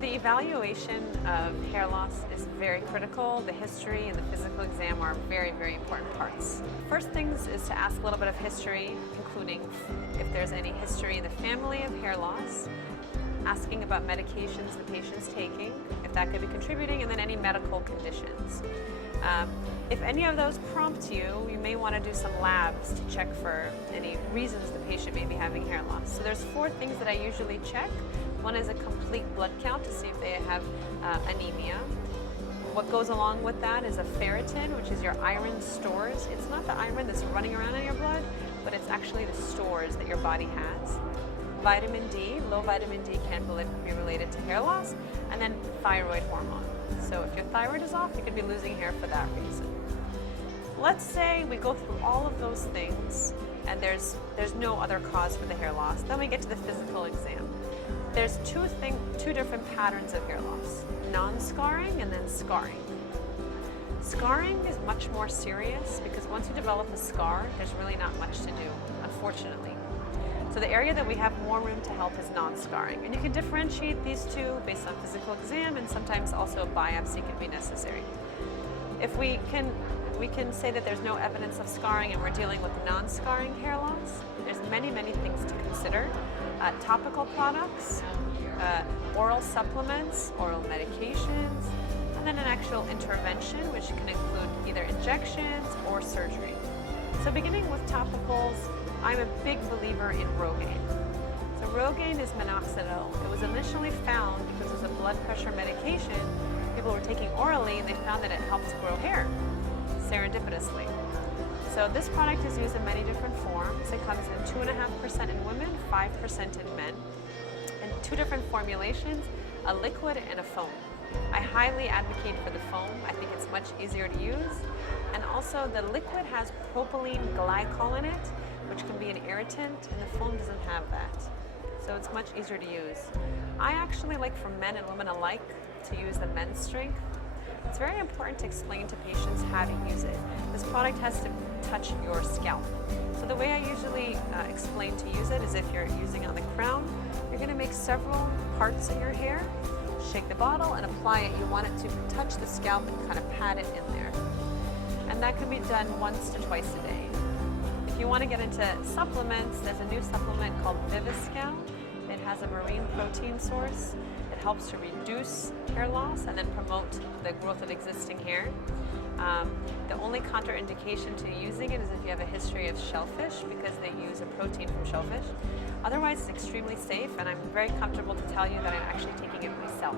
The evaluation of hair loss is very critical. The history and the physical exam are very, very important parts. First things is to ask a little bit of history, including if there's any history in the family of hair loss, asking about medications the patient's taking, if that could be contributing, and then any medical conditions. If any of those prompt you, you may want to do some labs to check for any reasons the patient may be having hair loss. So there's 4 things that I usually check. One is a complete blood count to see if they have anemia. What goes along with that is a ferritin, which is your iron stores. It's not the iron that's running around in your blood, but it's actually the stores that your body has. Vitamin D, low vitamin D can be related to hair loss, and then thyroid hormone. So if your thyroid is off, you could be losing hair for that reason. Let's say we go through all of those things and there's no other cause for the hair loss. Then we get to the physical exam. There's two different patterns of hair loss: non-scarring and then scarring. Scarring is much more serious because once you develop a scar, there's really not much to do, unfortunately. So the area that we have more room to help is non-scarring. And you can differentiate these two based on physical exam, and sometimes also a biopsy can be necessary. If we can say that there's no evidence of scarring and we're dealing with non-scarring hair loss, there's many, many things to consider. Topical products, oral supplements, oral medications, and then an actual intervention, which can include either injections or surgery. So beginning with topicals, I'm a big believer in Rogaine. So Rogaine is minoxidil. It was initially found because it was a blood pressure medication. People were taking orally and they found that it helped grow hair, serendipitously. So this product is used in many different forms. It comes in 2.5% in women, 5% in men, and 2 different formulations, a liquid and a foam. I highly advocate for the foam. I think it's much easier to use. And also the liquid has propylene glycol in it, which can be an irritant, and the foam doesn't have that. So it's much easier to use. I actually like for men and women alike to use the men's strength. It's very important to explain to patients how to use it. This product has to touch your scalp. So the way I usually explain to use it is if you're using it on the crown, you're going to make several parts in your hair, shake the bottle and apply it. You want it to touch the scalp and kind of pat it in there. And that can be done once to twice a day. If you want to get into supplements, there's a new supplement called Viviscal. It has a marine protein source. It helps to reduce hair loss and then promote the growth of existing hair. The only contraindication to using it is if you have a history of shellfish, because they use a protein from shellfish. Otherwise, it's extremely safe, and I'm very comfortable to tell you that I'm actually taking it myself,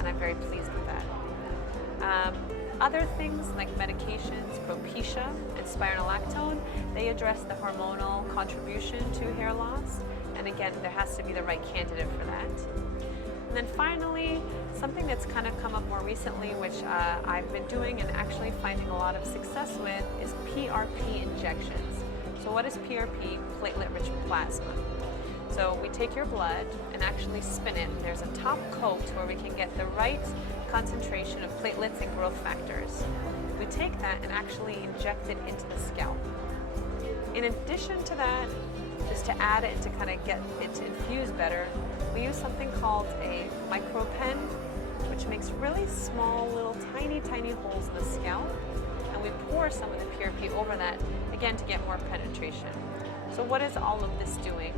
and I'm very pleased with that. Other things like medications, Propecia and spironolactone, they address the hormonal contribution to hair loss. And again, there has to be the right candidate for that. And then finally, something that's kind of come up more recently, which I've been doing and actually finding a lot of success with, is PRP injections. So what is PRP? Platelet-rich plasma. So we take your blood and actually spin it. There's a top coat where we can get the right concentration of platelets and growth factors. We take that and actually inject it into the scalp. In addition to that, just to add it to kind of get it to infuse better, we use something called a micropen, which makes really small, little tiny, tiny holes in the scalp, and we pour some of the PRP over that, again, to get more penetration. So what is all of this doing?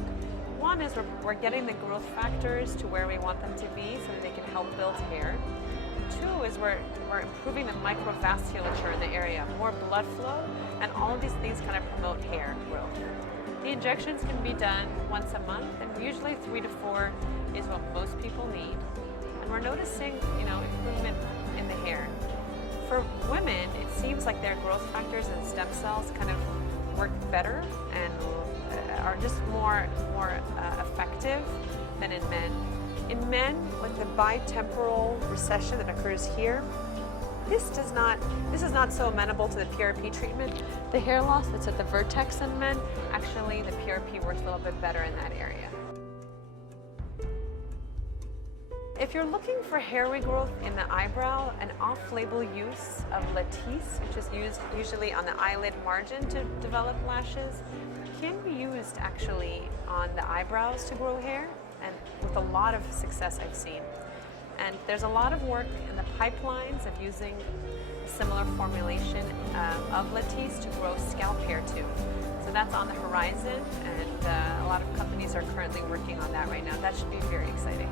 One is we're getting the growth factors to where we want them to be so that they can help build hair. 2 is we're improving the microvasculature in the area, more blood flow, and all of these things kind of promote hair growth. The injections can be done once a month, and usually 3 to 4 is what most people need. And we're noticing, improvement in the hair. For women, it seems like their growth factors and stem cells kind of work better and are just more effective than in men. In men, with the bitemporal recession that occurs here, this is not so amenable to the PRP treatment. The hair loss that's at the vertex in men, actually the PRP works a little bit better in that area. If you're looking for hair regrowth in the eyebrow, an off-label use of Latisse, which is used usually on the eyelid margin to develop lashes, can be used actually on the eyebrows to grow hair, and with a lot of success I've seen. And there's a lot of work in the pipelines of using a similar formulation of Latisse to grow scalp hair too. So that's on the horizon, and a lot of companies are currently working on that right now. That should be very exciting.